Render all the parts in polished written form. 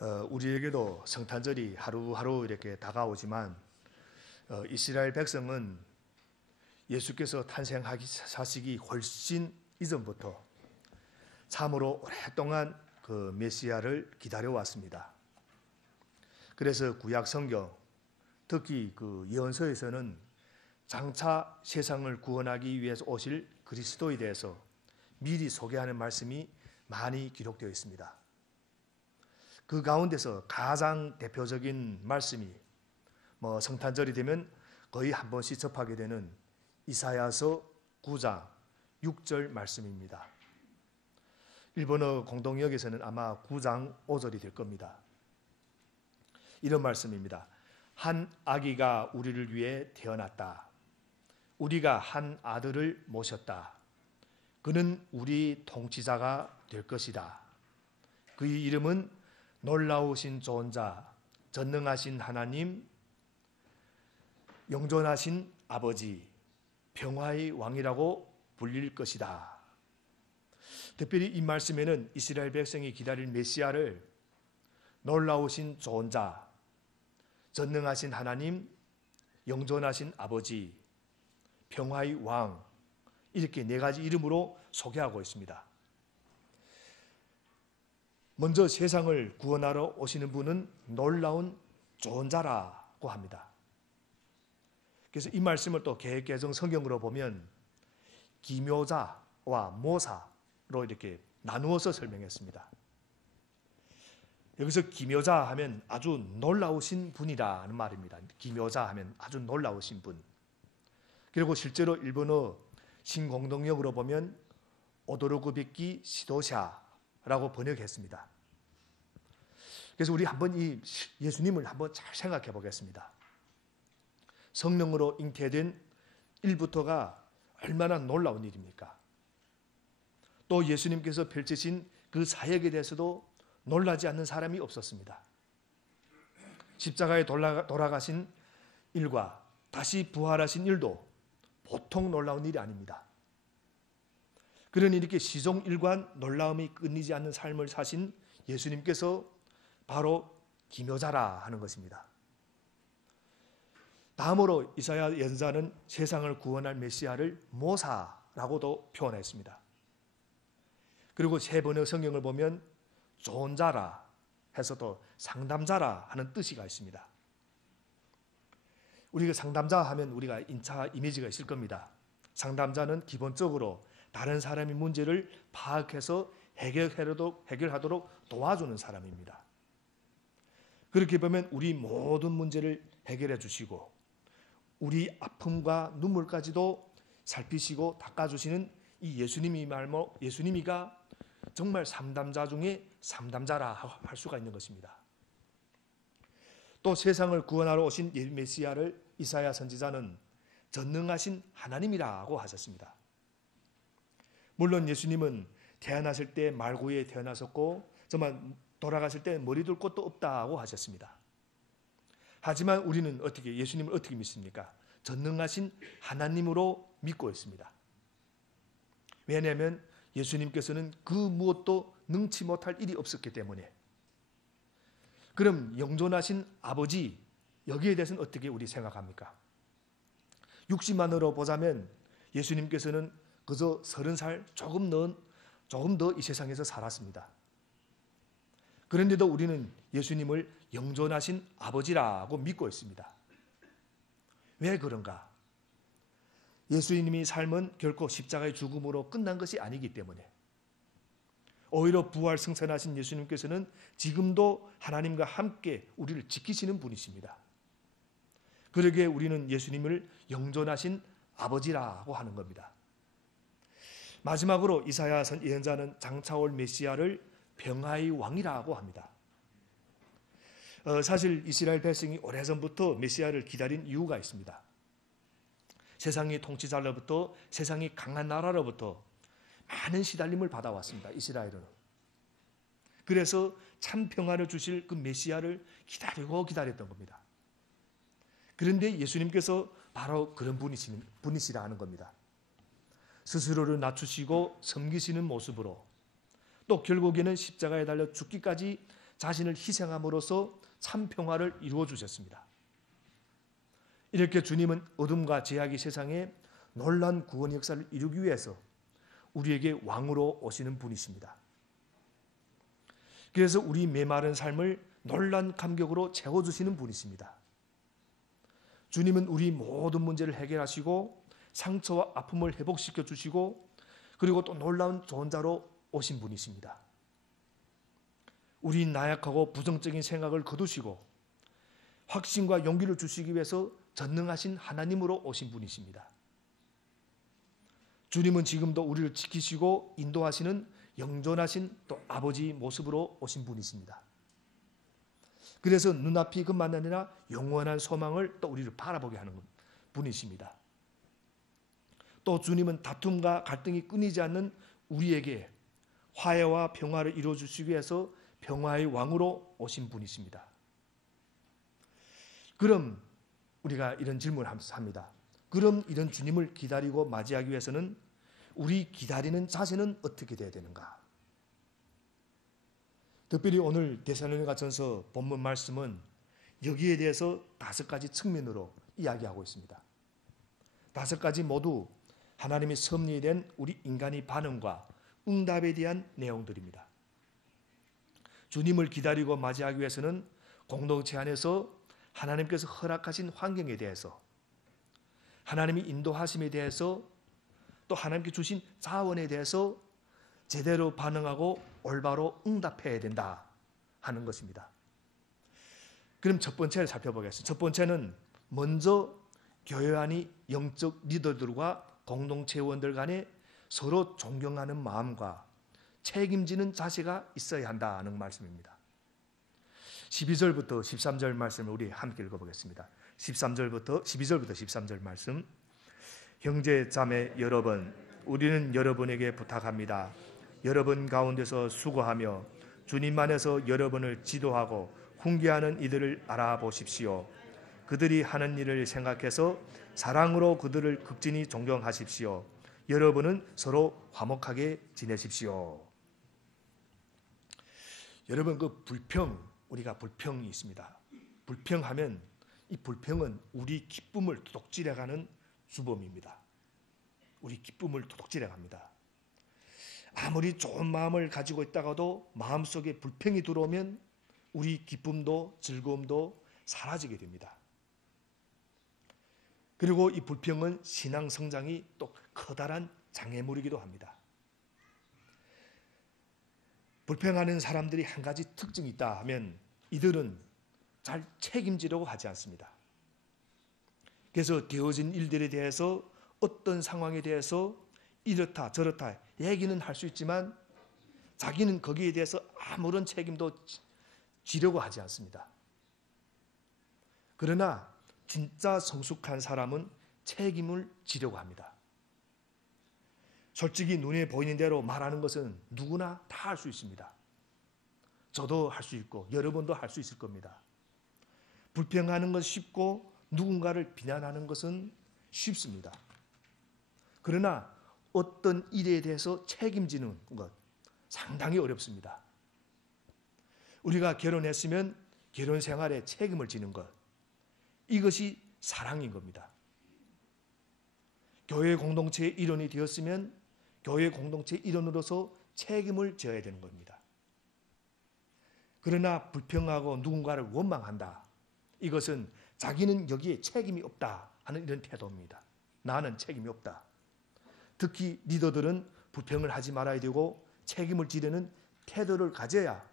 우리에게도 성탄절이 하루하루 이렇게 다가오지만 이스라엘 백성은 예수께서 탄생하시기 훨씬 이전부터 참으로 오랫동안 그 메시아를 기다려왔습니다. 그래서 구약 성경, 특히 그 예언서에서는 장차 세상을 구원하기 위해서 오실 그리스도에 대해서 미리 소개하는 말씀이 많이 기록되어 있습니다. 그 가운데서 가장 대표적인 말씀이 성탄절이 되면 거의 한 번씩 접하게 되는 이사야서 9장 6절 말씀입니다. 일본어 공동역에서는 아마 9장 5절이 될 겁니다. 이런 말씀입니다. 한 아기가 우리를 위해 태어났다. 우리가 한 아들을 모셨다. 그는 우리 통치자가 될 것이다. 그의 이름은 놀라우신 존자, 전능하신 하나님, 영존하신 아버지, 평화의 왕이라고 불릴 것이다. 특별히 이 말씀에는 이스라엘 백성이 기다릴 메시아를 놀라우신 존자, 전능하신 하나님, 영존하신 아버지, 평화의 왕, 이렇게 네 가지 이름으로 소개하고 있습니다. 먼저 세상을 구원하러 오시는 분은 놀라운 존자라고 합니다. 그래서 이 말씀을 또 개역-개정 성경으로 보면 기묘자와 모사로 이렇게 나누어서 설명했습니다. 여기서 기묘자 하면 아주 놀라우신 분이라는 말입니다. 기묘자 하면 아주 놀라우신 분. 그리고 실제로 일본어 신공동역으로 보면 오도로구비키 시도샤라고 번역했습니다. 그래서 우리 한번 이 예수님을 한번 잘 생각해 보겠습니다. 성령으로 잉태된 일부터가 얼마나 놀라운 일입니까? 또 예수님께서 펼치신 그 사역에 대해서도 놀라지 않는 사람이 없었습니다. 십자가에 돌아가신 일과 다시 부활하신 일도 보통 놀라운 일이 아닙니다. 그러니 이렇게 시종일관 놀라움이 끊이지 않는 삶을 사신 예수님께서 바로 기묘자라 하는 것입니다. 다음으로 이사야 예언자는 세상을 구원할 메시아를 모사라고도 표현했습니다. 그리고 세 번의 성경을 보면 좋은 자라 해서 또 상담자라 하는 뜻이가 있습니다. 우리가 상담자 하면 우리가 인차 이미지가 있을 겁니다. 상담자는 기본적으로 다른 사람의 문제를 파악해서 해결하도록 도와주는 사람입니다. 그렇게 보면 우리 모든 문제를 해결해 주시고 우리 아픔과 눈물까지도 살피시고 닦아주시는 이 예수님이가 정말 상담자 중에 상담자라 할 수가 있는 것입니다. 또 세상을 구원하러 오신 메시아를 이사야 선지자는 전능하신 하나님이라고 하셨습니다. 물론 예수님은 태어나실 때 말구에 태어나셨고 정말 돌아가실 때 머리 둘 곳도 없다고 하셨습니다. 하지만 우리는 예수님을 어떻게 믿습니까? 전능하신 하나님으로 믿고 있습니다. 왜냐하면 예수님께서는 그 무엇도 능치 못할 일이 없었기 때문에. 그럼 영존하신 아버지, 여기에 대해서는 어떻게 우리 생각합니까? 육신만으로 보자면 예수님께서는 그저 30살 조금 더 이 세상에서 살았습니다. 그런데도 우리는 예수님을 영존하신 아버지라고 믿고 있습니다. 왜 그런가? 예수님의 삶은 결코 십자가의 죽음으로 끝난 것이 아니기 때문에 오히려 부활 승천하신 예수님께서는 지금도 하나님과 함께 우리를 지키시는 분이십니다. 그러기에 우리는 예수님을 영존하신 아버지라고 하는 겁니다. 마지막으로 이사야 예언자는 장차올 메시아를 평화의 왕이라고 합니다. 사실 이스라엘 백성이 오래전부터 메시아를 기다린 이유가 있습니다. 세상의 통치자로부터 세상이 강한 나라로부터 많은 시달림을 받아왔습니다. 이스라엘은. 그래서 참 평안을 주실 그 메시아를 기다렸던 겁니다. 그런데 예수님께서 바로 그런 분이시라 하는 겁니다. 스스로를 낮추시고 섬기시는 모습으로 또 결국에는 십자가에 달려 죽기까지 자신을 희생함으로써 참 평화를 이루어 주셨습니다. 이렇게 주님은 어둠과 죄악의 세상에 놀라운 구원 역사를 이루기 위해서 우리에게 왕으로 오시는 분이십니다. 그래서 우리 메마른 삶을 놀라운 감격으로 채워주시는 분이십니다. 주님은 우리 모든 문제를 해결하시고 상처와 아픔을 회복시켜 주시고 그리고 또 놀라운 존자로 오신 분이십니다. 우리 나약하고 부정적인 생각을 거두시고 확신과 용기를 주시기 위해서 전능하신 하나님으로 오신 분이십니다. 주님은 지금도 우리를 지키시고 인도하시는 영존하신 또 아버지 모습으로 오신 분이십니다. 그래서 눈앞이 그만 아니라 영원한 소망을 또 우리를 바라보게 하는 분이십니다. 또 주님은 다툼과 갈등이 끊이지 않는 우리에게 화해와 평화를 이루어 주시기 위해서 평화의 왕으로 오신 분이십니다. 그럼 우리가 이런 질문을 합니다. 그럼 이런 주님을 기다리고 맞이하기 위해서는 우리 기다리는 자세는 어떻게 되어야 되는가? 특별히 오늘 데살로니가전서 본문 말씀은 여기에 대해서 5가지 측면으로 이야기하고 있습니다. 5가지 모두 하나님의 섭리에 대한 우리 인간의 반응과 응답에 대한 내용들입니다. 주님을 기다리고 맞이하기 위해서는 공동체 안에서 하나님께서 허락하신 환경에 대해서, 하나님의 인도하심에 대해서, 또 하나님께 주신 자원에 대해서 제대로 반응하고 올바로 응답해야 된다 하는 것입니다. 그럼 첫 번째를 살펴보겠습니다. 첫 번째는 먼저 교회 안의 영적 리더들과 공동체원들 간에 서로 존경하는 마음과 책임지는 자세가 있어야 한다는 말씀입니다. 12절부터 13절 말씀을 우리 함께 읽어보겠습니다. 12절부터 13절 말씀. 형제 자매 여러분, 우리는 여러분에게 부탁합니다. 여러분 가운데서 수고하며 주님 안에서 여러분을 지도하고 훈계하는 이들을 알아보십시오. 그들이 하는 일을 생각해서 사랑으로 그들을 극진히 존경하십시오. 여러분은 서로 화목하게 지내십시오. 여러분, 우리가 불평이 있습니다. 불평하면 이 불평은 우리 기쁨을 도둑질해가는 주범입니다. 우리 기쁨을 도둑질해갑니다. 아무리 좋은 마음을 가지고 있다가도 마음속에 불평이 들어오면 우리 기쁨도 즐거움도 사라지게 됩니다. 그리고 이 불평은 신앙 성장이 또 커다란 장애물이기도 합니다. 불평하는 사람들이 한 가지 특징이 있다 하면 이들은 잘 책임지려고 하지 않습니다. 그래서 되어진 일들에 대해서 어떤 상황에 대해서 이렇다 저렇다 얘기는 할 수 있지만 자기는 거기에 대해서 아무런 책임도 지려고 하지 않습니다. 그러나 진짜 성숙한 사람은 책임을 지려고 합니다. 솔직히 눈에 보이는 대로 말하는 것은 누구나 다 할 수 있습니다. 저도 할 수 있고 여러분도 할 수 있을 겁니다. 불평하는 건 쉽고 누군가를 비난하는 것은 쉽습니다. 그러나 어떤 일에 대해서 책임지는 것 상당히 어렵습니다. 우리가 결혼했으면 결혼 생활에 책임을 지는 것, 이것이 사랑인 겁니다. 교회 공동체의 일원이 되었으면 교회 공동체 일원으로서 책임을 져야 되는 겁니다. 그러나 불평하고 누군가를 원망한다. 이것은 자기는 여기에 책임이 없다 하는 이런 태도입니다. 나는 책임이 없다. 특히 리더들은 불평을 하지 말아야 되고 책임을 지려는 태도를 가져야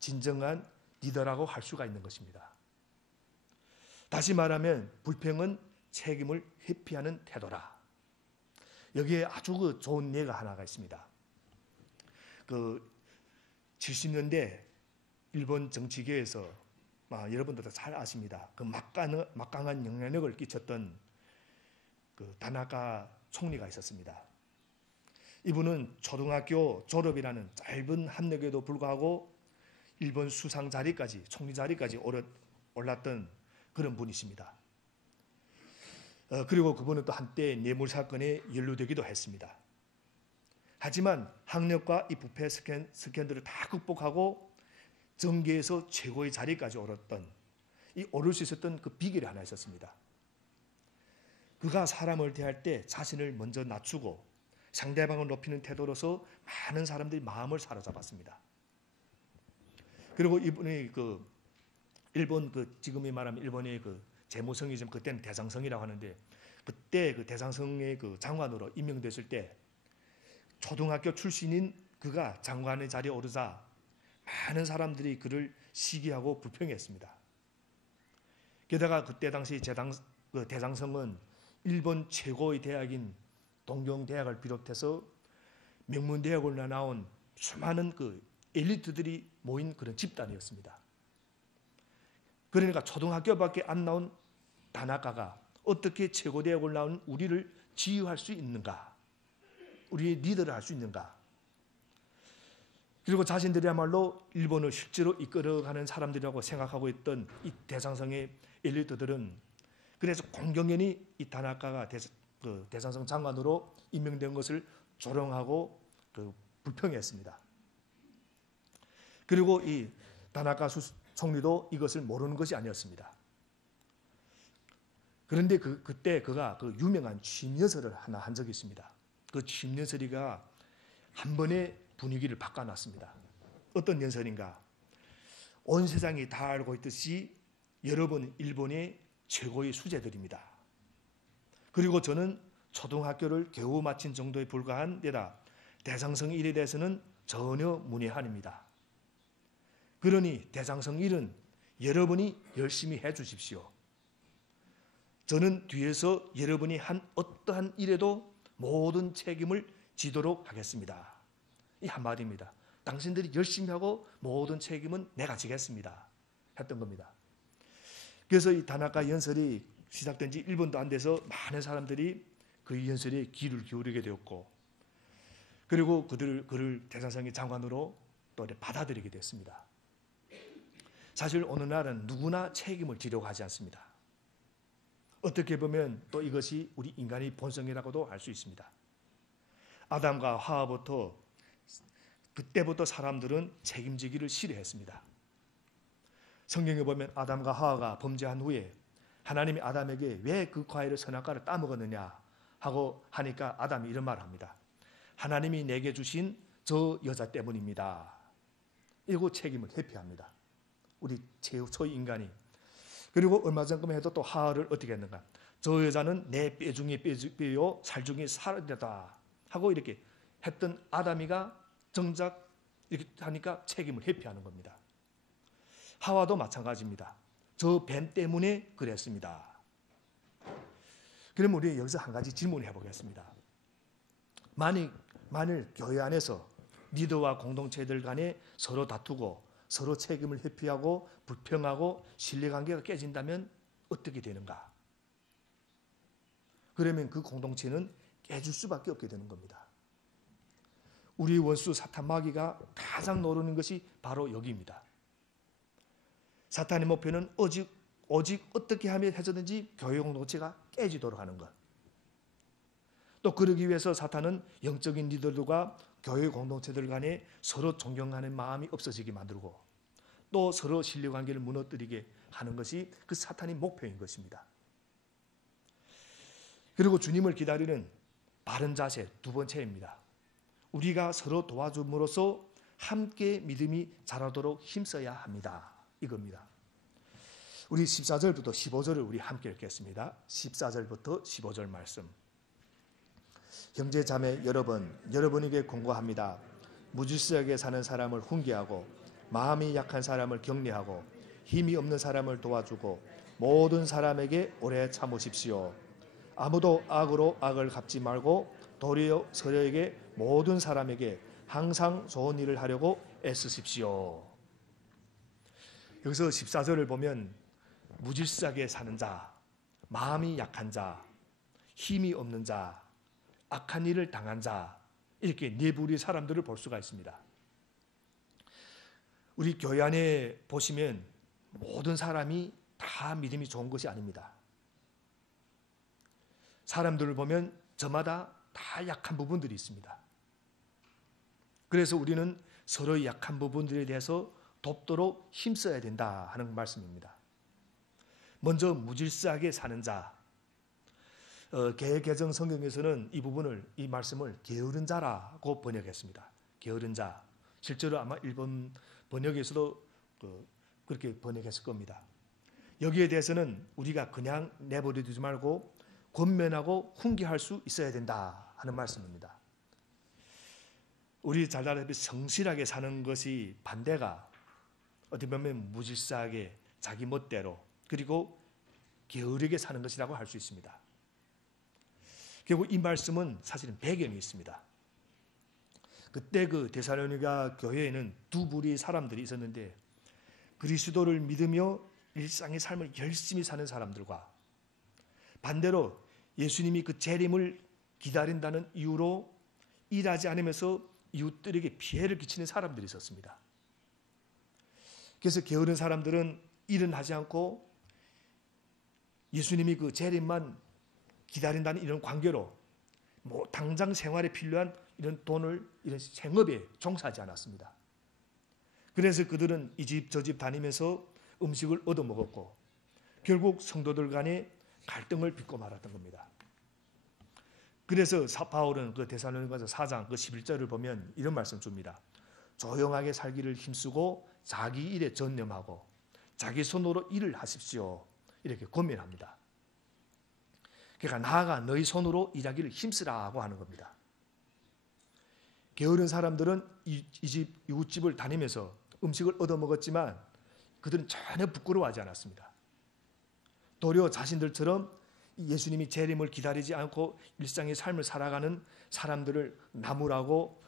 진정한 리더라고 할 수가 있는 것입니다. 다시 말하면 불평은 책임을 회피하는 태도라. 여기에 아주 좋은 예가 하나가 있습니다. 70년대 일본 정치계에서 여러분들도 잘 아십니다. 그 막강한 영향력을 끼쳤던 그 다나카 총리가 있었습니다. 이분은 초등학교 졸업이라는 짧은 학력에도 불구하고 일본 수상 자리까지, 총리 자리까지 올랐던 그런 분이십니다. 그리고 그분은 또 한때 뇌물 사건에 연루되기도 했습니다. 하지만 학력과 이 부패 스캔들을 다 극복하고 정계에서 최고의 자리까지 오를 수 있었던 그 비결이 하나 있었습니다. 그가 사람을 대할 때 자신을 먼저 낮추고 상대방을 높이는 태도로서 많은 사람들이 마음을 사로잡았습니다. 그리고 이분이 일본 지금이 말하면 일본의 재무성이지만 그때는 대장성이라고 하는데, 그때 그 대장성의 장관으로 임명됐을 때 초등학교 출신인 그가 장관의 자리에 오르자 많은 사람들이 그를 시기하고 불평했습니다. 게다가 그때 당시 대장성은 일본 최고의 대학인 동경대학을 비롯해서 명문대학을 나온 수많은 엘리트들이 모인 그런 집단이었습니다. 그러니까 초등학교밖에 안 나온 다나카가 어떻게 최고대학을 나온 우리를 지휘할 수 있는가? 우리의 리더를 할 수 있는가? 그리고 자신들이야말로 일본을 실제로 이끌어가는 사람들이라고 생각하고 있던 이 대장성의 엘리트들은 그래서 공경연히 이 다나카가 대장성 장관으로 임명된 것을 조롱하고 불평했습니다. 그리고 이 다나카 총리도 이것을 모르는 것이 아니었습니다. 그런데 그때 그가 유명한 취임연설을 하나 한 적이 있습니다. 그 취임연설이가 한 번에 분위기를 바꿔놨습니다. 어떤 연설인가? 온 세상이 다 알고 있듯이 여러분 일본의 최고의 수재들입니다. 그리고 저는 초등학교를 겨우 마친 정도에 불과한 데다 대장성 일에 대해서는 전혀 문외한입니다. 그러니 대장성 일은 여러분이 열심히 해주십시오. 저는 뒤에서 여러분이 한 어떠한 일에도 모든 책임을 지도록 하겠습니다. 이 한마디입니다. 당신들이 열심히 하고 모든 책임은 내가 지겠습니다. 했던 겁니다. 그래서 이 다나카 연설이 시작된 지 1분도 안 돼서 많은 사람들이 그 연설에 귀를 기울이게 되었고, 그리고 그를 대장성의 장관으로 또 받아들이게 됐습니다. 사실 오늘날은 누구나 책임을 지려고 하지 않습니다. 어떻게 보면 또 이것이 우리 인간의 본성이라고도 할 수 있습니다. 아담과 하와부터 그때부터 사람들은 책임지기를 싫어했습니다. 성경에 보면 아담과 하와가 범죄한 후에 하나님이 아담에게 왜 그 과일의 선악과를 따먹었느냐 하고 하니까 아담이 이런 말을 합니다. 하나님이 내게 주신 저 여자 때문입니다. 이러고 책임을 회피합니다. 우리 최초의 인간이. 그리고 얼마 전쯤에 해도 또 하와를 어떻게 했는가? 저 여자는 내 뼈 중에 뼈요 살 중에 살이다 하고 이렇게 했던 아담이가 정작 이렇게 하니까 책임을 회피하는 겁니다. 하와도 마찬가지입니다. 저 뱀 때문에 그랬습니다. 그러면 우리 여기서 한 가지 질문을 해보겠습니다. 만일 교회 안에서 리더와 공동체들 간에 서로 다투고 서로 책임을 회피하고 불평하고 신뢰관계가 깨진다면 어떻게 되는가? 그러면 그 공동체는 깨질 수밖에 없게 되는 겁니다. 우리 원수 사탄 마귀가 가장 노리는 것이 바로 여기입니다. 사탄의 목표는 오직 어떻게 하면 해서든지 교회 공동체가 깨지도록 하는 것. 또 그러기 위해서 사탄은 영적인 리더들과 교회 공동체들 간에 서로 존경하는 마음이 없어지게 만들고 또 서로 신뢰관계를 무너뜨리게 하는 것이 그 사탄의 목표인 것입니다. 그리고 주님을 기다리는 바른 자세 두 번째입니다. 우리가 서로 도와줌으로써 함께 믿음이 자라도록 힘써야 합니다. 이겁니다. 우리 14절부터 15절을 우리 함께 읽겠습니다. 14절부터 15절 말씀. 형제 자매 여러분, 여러분에게 권고합니다. 무질서하게 사는 사람을 훈계하고 마음이 약한 사람을 격려하고 힘이 없는 사람을 도와주고 모든 사람에게 오래 참으십시오. 아무도 악으로 악을 갚지 말고 도리어 서로에게 모든 사람에게 항상 좋은 일을 하려고 애쓰십시오. 여기서 14절을 보면 무질서하게 사는 자, 마음이 약한 자, 힘이 없는 자, 악한 일을 당한 자, 이렇게 네 부류의 사람들을 볼 수가 있습니다. 우리 교회 안에 보시면 모든 사람이 다 믿음이 좋은 것이 아닙니다. 사람들을 보면 저마다 다 약한 부분들이 있습니다. 그래서 우리는 서로의 약한 부분들에 대해서 돕도록 힘써야 된다 하는 말씀입니다. 먼저 무질서하게 사는 자, 개개정 성경에서는 이 말씀을 게으른 자라고 번역했습니다. 게으른 자. 실제로 아마 일본 번역에서도 그렇게 번역했을 겁니다. 여기에 대해서는 우리가 그냥 내버려 두지 말고 권면하고 훈계할 수 있어야 된다 하는 말씀입니다. 우리 잘 알다시피 성실하게 사는 것이 반대가 어떻게 보면 무질서하게 자기 멋대로 그리고 게으르게 사는 것이라고 할 수 있습니다. 결국 이 말씀은 사실은 배경이 있습니다. 그때 그 데살로니가 교회에는 두 부류의 사람들이 있었는데 그리스도를 믿으며 일상의 삶을 열심히 사는 사람들과 반대로 예수님이 그 재림을 기다린다는 이유로 일하지 않으면서 이웃들에게 피해를 끼치는 사람들이 있었습니다. 그래서 게으른 사람들은 일은 하지 않고 예수님이 그 재림만 기다린다는 이런 관계로 당장 생활에 필요한 이런 돈을 이런 생업에 종사하지 않았습니다. 그래서 그들은 이 집 저 집 다니면서 음식을 얻어먹었고 결국 성도들 간에 갈등을 빚고 말았던 겁니다. 그래서 바울은 그 데살로니가서 4장 그 11절을 보면 이런 말씀 줍니다. 조용하게 살기를 힘쓰고 자기 일에 전념하고 자기 손으로 일을 하십시오. 이렇게 권면합니다. 그러니까 나아가 너희 손으로 일하기를 힘쓰라고 하는 겁니다. 게으른 사람들은 이웃집을 다니면서 음식을 얻어먹었지만 그들은 전혀 부끄러워하지 않았습니다. 도리어 자신들처럼 예수님이 재림을 기다리지 않고 일상의 삶을 살아가는 사람들을 나무라고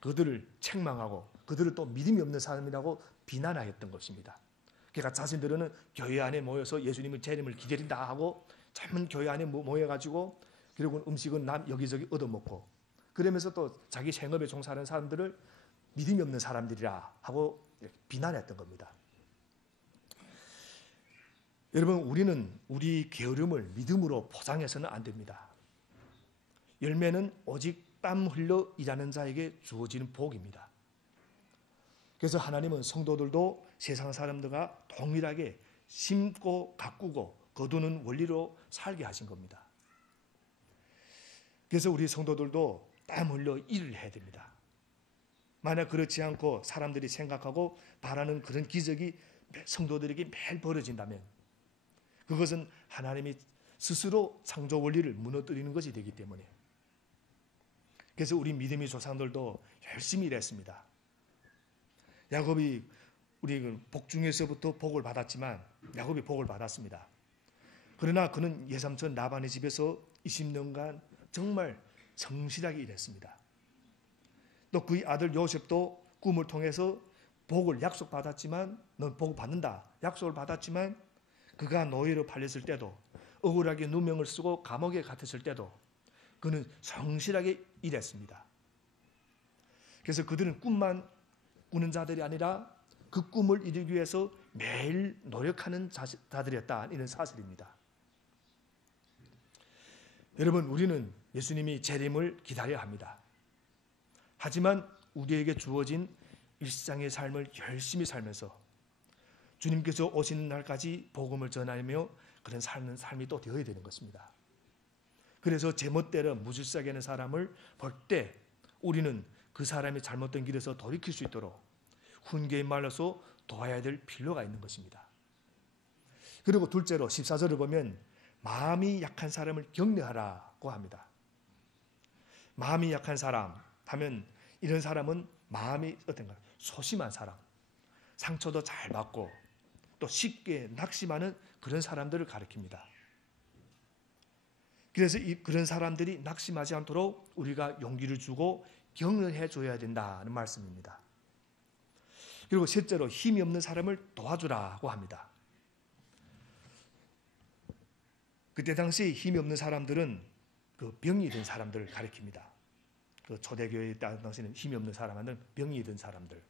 그들을 책망하고 그들을 또 믿음이 없는 사람이라고 비난하였던 것입니다. 그러니까 자신들은 교회 안에 모여서 예수님의 재림을 기다린다 하고 전문 교회 안에 모여가지고 그리고 음식은 여기저기 얻어먹고 그러면서 또 자기 생업에 종사하는 사람들을 믿음이 없는 사람들이라 하고 비난했던 겁니다. 여러분, 우리는 우리 게으름을 믿음으로 포장해서는 안 됩니다. 열매는 오직 땀 흘려 일하는 자에게 주어지는 복입니다. 그래서 하나님은 성도들도 세상 사람들과 동일하게 심고 가꾸고 거두는 원리로 살게 하신 겁니다. 그래서 우리 성도들도 땀 흘려 일을 해야 됩니다. 만약 그렇지 않고 사람들이 생각하고 바라는 그런 기적이 성도들에게 매일 벌어진다면 그것은 하나님이 스스로 창조 원리를 무너뜨리는 것이 되기 때문에 그래서 우리 믿음의 조상들도 열심히 일했습니다. 야곱이 우리 복중에서부터 복을 받았지만 야곱이 복을 받았습니다. 그러나 그는 예삼촌 라반의 집에서 20년간 정말 성실하게 일했습니다. 또 그의 아들 요셉도 꿈을 통해서 복을 약속받았지만 넌 복 받는다 약속을 받았지만 그가 노예로 팔렸을 때도 억울하게 누명을 쓰고 감옥에 갇혔을 때도 그는 성실하게 일했습니다. 그래서 그들은 꿈만 꾸는 자들이 아니라 그 꿈을 이루기 위해서 매일 노력하는 자들이었다. 이런 사실입니다. 여러분, 우리는 예수님이 재림을 기다려야 합니다. 하지만 우리에게 주어진 일상의 삶을 열심히 살면서 주님께서 오시는 날까지 복음을 전하며 그런 사는 삶이 또 되어야 되는 것입니다. 그래서 제멋대로 무질서하게 하는 사람을 볼 때 우리는 그 사람이 잘못된 길에서 돌이킬 수 있도록 훈계의 말로서 도와야 될 필요가 있는 것입니다. 그리고 둘째로 14절을 보면 마음이 약한 사람을 격려하라고 합니다. 마음이 약한 사람 하면 이런 사람은 마음이 어떤가? 소심한 사람, 상처도 잘 받고 또 쉽게 낙심하는 그런 사람들을 가리킵니다. 그래서 그런 사람들이 낙심하지 않도록 우리가 용기를 주고 격려해 줘야 된다는 말씀입니다. 그리고 셋째로 힘이 없는 사람을 도와주라고 합니다. 그때 당시 힘이 없는 사람들은 그 병이 든 사람들을 가리킵니다. 그 초대교회에 따른 당시는 힘이 없는 사람은 병이 든 사람들.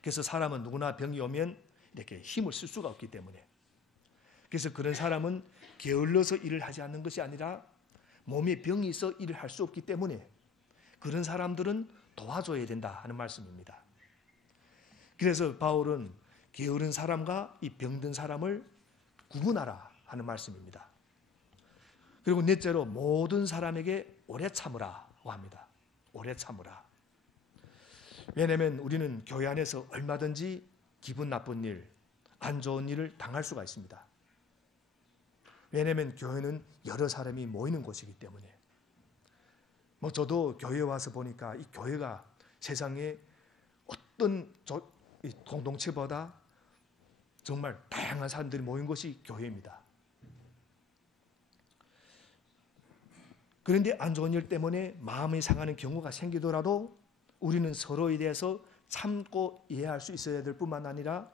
그래서 사람은 누구나 병이 오면 이렇게 힘을 쓸 수가 없기 때문에 그래서 그런 사람은 게을러서 일을 하지 않는 것이 아니라 몸에 병이 있어 일을 할 수 없기 때문에 그런 사람들은 도와줘야 된다 하는 말씀입니다. 그래서 바울은 게으른 사람과 이 병든 사람을 구분하라 하는 말씀입니다. 그리고 넷째로 모든 사람에게 오래 참으라고 합니다. 오래 참으라. 왜냐하면 우리는 교회 안에서 얼마든지 기분 나쁜 일, 안 좋은 일을 당할 수가 있습니다. 왜냐하면 교회는 여러 사람이 모이는 곳이기 때문에. 저도 교회에 와서 보니까 이 교회가 세상에 어떤 공동체보다 정말 다양한 사람들이 모인 곳이 교회입니다. 그런데 안 좋은 일 때문에 마음이 상하는 경우가 생기더라도 우리는 서로에 대해서 참고 이해할 수 있어야 될 뿐만 아니라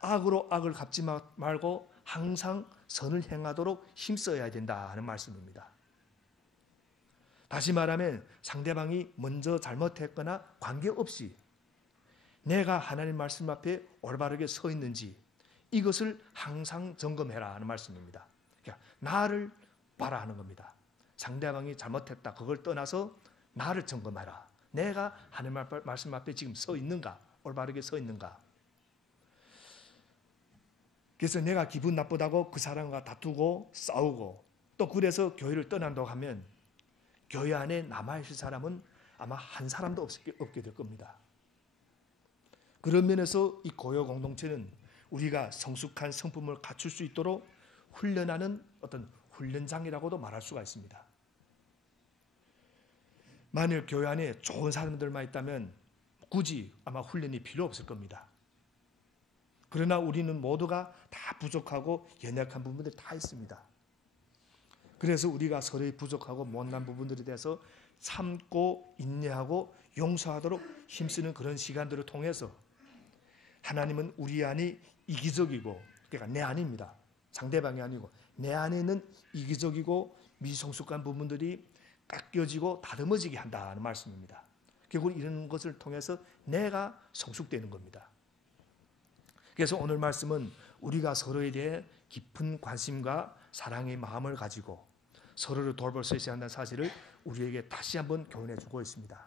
악으로 악을 갚지 말고 항상 선을 행하도록 힘써야 된다 하는 말씀입니다. 다시 말하면 상대방이 먼저 잘못했거나 관계없이 내가 하나님 말씀 앞에 올바르게 서 있는지 이것을 항상 점검해라 하는 말씀입니다. 그러니까 나를 봐라 하는 겁니다. 상대방이 잘못했다 그걸 떠나서 나를 점검해라. 내가 하나님 말씀 앞에 지금 서 있는가? 올바르게 서 있는가? 그래서 내가 기분 나쁘다고 그 사람과 다투고 싸우고 또 그래서 교회를 떠난다고 하면 교회 안에 남아있을 사람은 아마 한 사람도 없게 될 겁니다. 그런 면에서 이 고요 공동체는 우리가 성숙한 성품을 갖출 수 있도록 훈련하는 어떤 훈련장이라고도 말할 수가 있습니다. 만일 교회 안에 좋은 사람들만 있다면 굳이 아마 훈련이 필요 없을 겁니다. 그러나 우리는 모두가 다 부족하고 연약한 부분들이 다 있습니다. 그래서 우리가 서로의 부족하고 못난 부분들에 대해서 참고 인내하고 용서하도록 힘쓰는 그런 시간들을 통해서 하나님은 우리 안이 이기적이고, 그러니까 내 안입니다. 상대방이 아니고 내 안에 있는 이기적이고 미성숙한 부분들이 깎여지고 다듬어지게 한다는 말씀입니다. 결국 이런 것을 통해서 내가 성숙되는 겁니다. 그래서 오늘 말씀은 우리가 서로에 대해 깊은 관심과 사랑의 마음을 가지고 서로를 돌볼 수 있어야 한다는 사실을 우리에게 다시 한번 교훈해 주고 있습니다.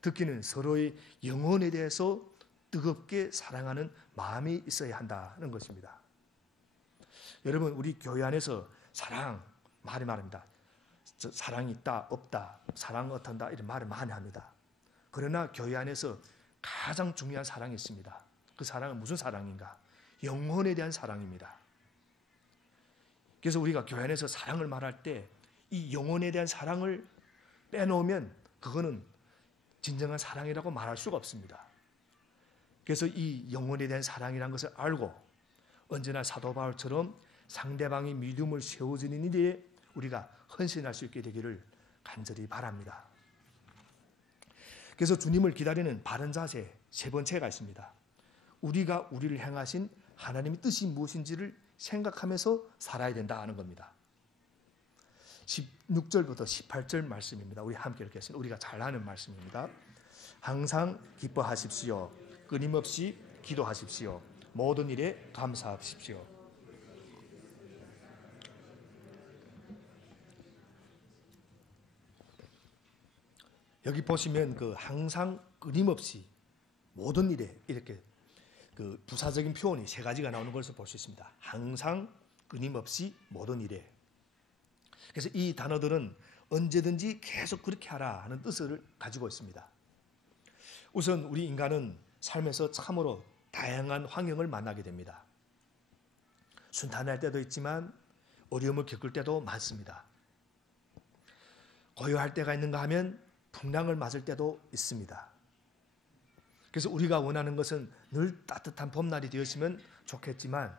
특히는 서로의 영혼에 대해서 뜨겁게 사랑하는 마음이 있어야 한다는 것입니다. 여러분, 우리 교회 안에서 사랑, 말이 말합니다. 사랑이 있다, 없다, 사랑 어떤다 이런 말을 많이 합니다. 그러나 교회 안에서 가장 중요한 사랑이 있습니다. 그 사랑은 무슨 사랑인가? 영혼에 대한 사랑입니다. 그래서 우리가 교회 안에서 사랑을 말할 때 이 영혼에 대한 사랑을 빼놓으면 그거는 진정한 사랑이라고 말할 수가 없습니다. 그래서 이 영혼에 대한 사랑이라는 것을 알고 언제나 사도 바울처럼 상대방이 믿음을 세워주는 일에 우리가 헌신할 수 있게 되기를 간절히 바랍니다. 그래서 주님을 기다리는 바른 자세 세 번째가 있습니다. 우리가 우리를 향하신 하나님의 뜻이 무엇인지를 생각하면서 살아야 된다 하는 겁니다. 16절부터 18절 말씀입니다. 우리 함께 읽겠습니다. 우리가 잘 아는 말씀입니다. 항상 기뻐하십시오. 끊임없이 기도하십시오. 모든 일에 감사하십시오. 여기 보시면 그 항상 끊임없이 모든 일에 이렇게 그 부사적인 표현이 세 가지가 나오는 것을 볼 수 있습니다. 항상 끊임없이 모든 일에. 그래서 이 단어들은 언제든지 계속 그렇게 하라 하는 뜻을 가지고 있습니다. 우선 우리 인간은 삶에서 참으로 다양한 환경을 만나게 됩니다. 순탄할 때도 있지만 어려움을 겪을 때도 많습니다. 고요할 때가 있는가 하면 풍랑을 맞을 때도 있습니다. 그래서 우리가 원하는 것은 늘 따뜻한 봄날이 되었으면 좋겠지만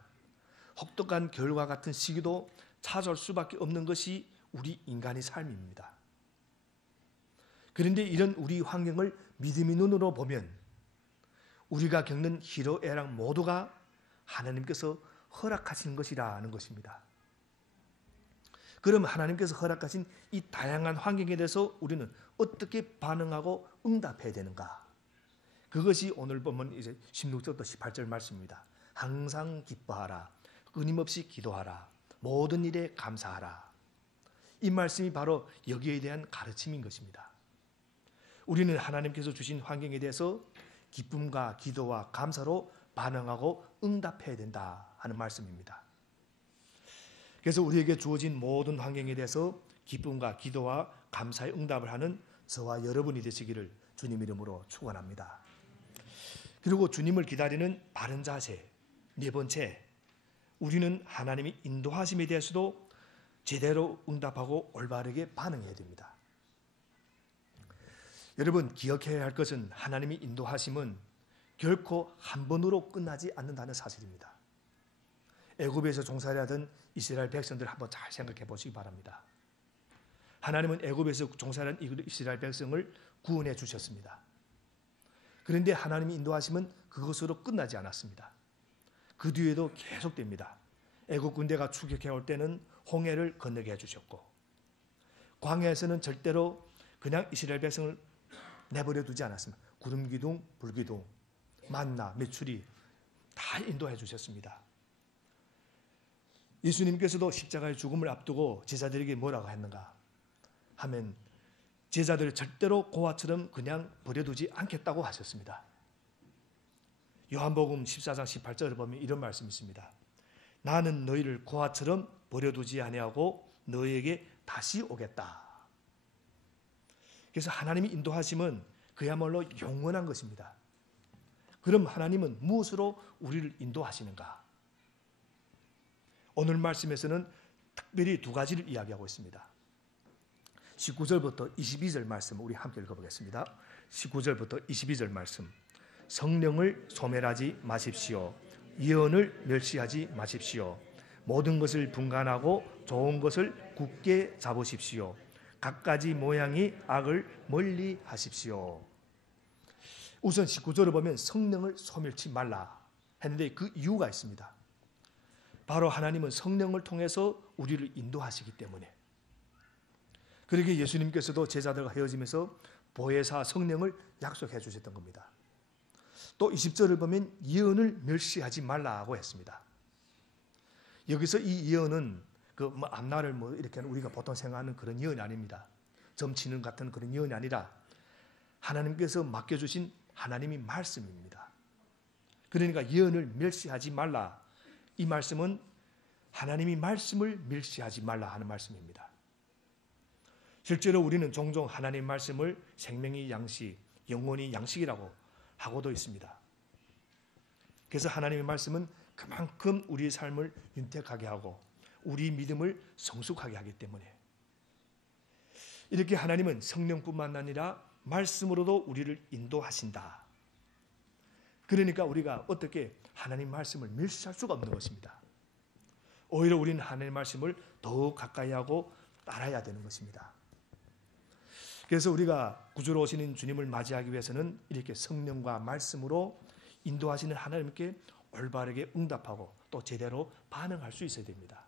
혹독한 겨울과 같은 시기도 찾아올 수밖에 없는 것이 우리 인간의 삶입니다. 그런데 이런 우리 환경을 믿음의 눈으로 보면 우리가 겪는 희로애락 모두가 하나님께서 허락하신 것이라는 것입니다. 그럼 하나님께서 허락하신 이 다양한 환경에 대해서 우리는 어떻게 반응하고 응답해야 되는가? 그것이 오늘 보면 이제 16절부터 18절 말씀입니다. 항상 기뻐하라. 끊임없이 기도하라. 모든 일에 감사하라. 이 말씀이 바로 여기에 대한 가르침인 것입니다. 우리는 하나님께서 주신 환경에 대해서 기쁨과 기도와 감사로 반응하고 응답해야 된다 하는 말씀입니다. 그래서 우리에게 주어진 모든 환경에 대해서 기쁨과 기도와 감사의 응답을 하는 저와 여러분이 되시기를 주님 이름으로 축원합니다. 그리고 주님을 기다리는 바른 자세, 네 번째, 우리는 하나님이 인도하심에 대해서도 제대로 응답하고 올바르게 반응해야 됩니다. 여러분, 기억해야 할 것은 하나님이 인도하심은 결코 한 번으로 끝나지 않는다는 사실입니다. 애굽에서 종살이 하던 이스라엘 백성들 한번 잘 생각해 보시기 바랍니다. 하나님은 애굽에서 종살이한 이스라엘 백성을 구원해 주셨습니다. 그런데 하나님이 인도하심은 그것으로 끝나지 않았습니다. 그 뒤에도 계속됩니다. 애굽 군대가 추격해 올 때는 홍해를 건너게 해주셨고, 광야에서는 절대로 그냥 이스라엘 백성을 내버려 두지 않았습니다. 구름 기둥, 불 기둥, 만나, 메추리 다 인도해 주셨습니다. 예수님께서도 십자가의 죽음을 앞두고 제자들에게 뭐라고 했는가 하면 제자들을 절대로 고아처럼 그냥 버려두지 않겠다고 하셨습니다. 요한복음 14장 18절을 보면 이런 말씀이 있습니다. 나는 너희를 고아처럼 버려두지 아니하고 너희에게 다시 오겠다. 그래서 하나님이 인도하심은 그야말로 영원한 것입니다. 그럼 하나님은 무엇으로 우리를 인도하시는가? 오늘 말씀에서는 특별히 두 가지를 이야기하고 있습니다. 19절부터 22절 말씀 우리 함께 읽어보겠습니다. 19절부터 22절 말씀. 성령을 소멸하지 마십시오. 예언을 멸시하지 마십시오. 모든 것을 분간하고 좋은 것을 굳게 잡으십시오. 갖가지 모양의 악을 멀리 하십시오. 우선 19절을 보면 성령을 소멸치 말라 했는데 그 이유가 있습니다. 바로 하나님은 성령을 통해서 우리를 인도하시기 때문에. 그러기에 예수님께서도 제자들과 헤어지면서 보혜사 성령을 약속해 주셨던 겁니다. 또 20절을 보면 예언을 멸시하지 말라고 했습니다. 여기서 이 예언은 앞날을 이렇게 우리가 보통 생각하는 그런 예언이 아닙니다. 점치는 같은 그런 예언이 아니라 하나님께서 맡겨주신 하나님의 말씀입니다. 그러니까 예언을 멸시하지 말라. 이 말씀은 하나님의 말씀을 멸시하지 말라 하는 말씀입니다. 실제로 우리는 종종 하나님의 말씀을 생명의 양식, 영혼의 양식이라고 하고도 있습니다. 그래서 하나님의 말씀은 그만큼 우리의 삶을 윤택하게 하고 우리 믿음을 성숙하게 하기 때문에 이렇게 하나님은 성령뿐만 아니라 말씀으로도 우리를 인도하신다. 그러니까 우리가 어떻게 하나님 말씀을 멸시할 수가 없는 것입니다. 오히려 우리는 하나님 말씀을 더욱 가까이 하고 따라야 되는 것입니다. 그래서 우리가 구주로 오시는 주님을 맞이하기 위해서는 이렇게 성령과 말씀으로 인도하시는 하나님께 올바르게 응답하고 또 제대로 반응할 수 있어야 됩니다.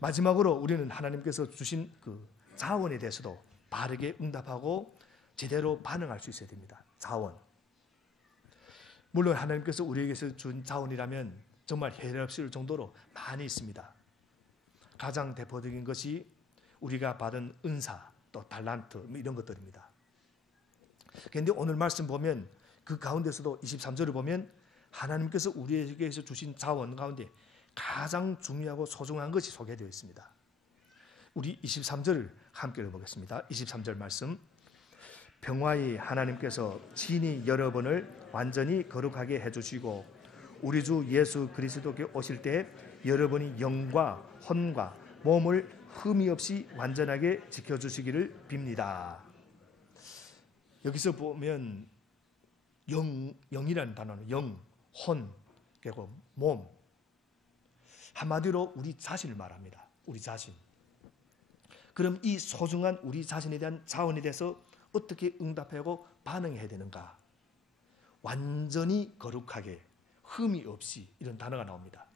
마지막으로 우리는 하나님께서 주신 그 자원에 대해서도 바르게 응답하고 제대로 반응할 수 있어야 됩니다. 자원. 물론 하나님께서 우리에게서 준 자원이라면 정말 헤아릴 없을 정도로 많이 있습니다. 가장 대표적인 것이 우리가 받은 은사, 또 달란트 이런 것들입니다. 그런데 오늘 말씀 보면 그 가운데서도 23절을 보면 하나님께서 우리에게서 주신 자원 가운데 가장 중요하고 소중한 것이 소개되어 있습니다. 우리 23절을 함께 읽어보겠습니다. 23절 말씀. 평화의 하나님께서 친히 여러분을 완전히 거룩하게 해주시고 우리 주 예수 그리스도께 오실 때 여러분이 영과 혼과 몸을 흠이 없이 완전하게 지켜주시기를 빕니다. 여기서 보면 영이라는 단어는 영, 혼, 그리고 몸, 한마디로 우리 자신을 말합니다. 우리 자신. 그럼 이 소중한 우리 자신에 대한 자원에 대해서 어떻게 응답하고 반응해야 되는가? 완전히 거룩하게, 흠이 없이 이런 단어가 나옵니다.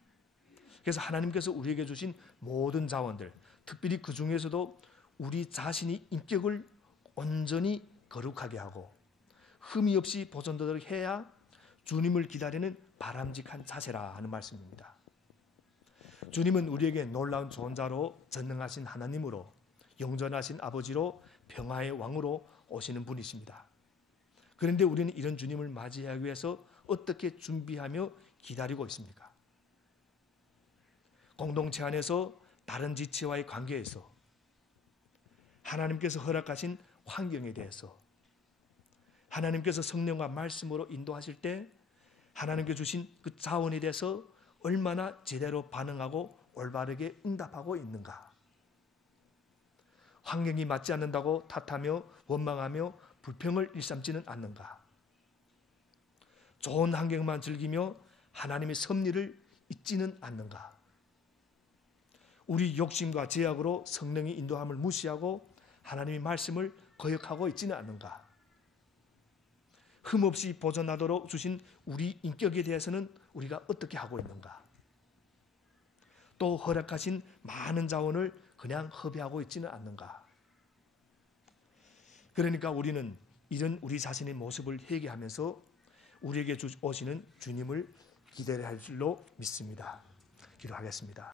그래서 하나님께서 우리에게 주신 모든 자원들, 특별히 그 중에서도 우리 자신이 인격을 온전히 거룩하게 하고 흠이 없이 보존되도록 해야 주님을 기다리는 바람직한 자세라 하는 말씀입니다. 주님은 우리에게 놀라운 존재로 전능하신 하나님으로 영전하신 아버지로 평화의 왕으로 오시는 분이십니다. 그런데 우리는 이런 주님을 맞이하기 위해서 어떻게 준비하며 기다리고 있습니까? 공동체 안에서 다른 지체와의 관계에서 하나님께서 허락하신 환경에 대해서 하나님께서 성령과 말씀으로 인도하실 때 하나님께 주신 그 자원에 대해서 얼마나 제대로 반응하고 올바르게 응답하고 있는가? 환경이 맞지 않는다고 탓하며 원망하며 불평을 일삼지는 않는가? 좋은 환경만 즐기며 하나님의 섭리를 잊지는 않는가? 우리 욕심과 제약으로 성령의 인도함을 무시하고 하나님의 말씀을 거역하고 있지는 않는가? 흠없이 보존하도록 주신 우리 인격에 대해서는 우리가 어떻게 하고 있는가? 또 허락하신 많은 자원을 그냥 허비하고 있지는 않는가? 그러니까 우리는 이런 우리 자신의 모습을 회개하면서 우리에게 오시는 주님을 기다려야 할 줄로 믿습니다. 기도하겠습니다.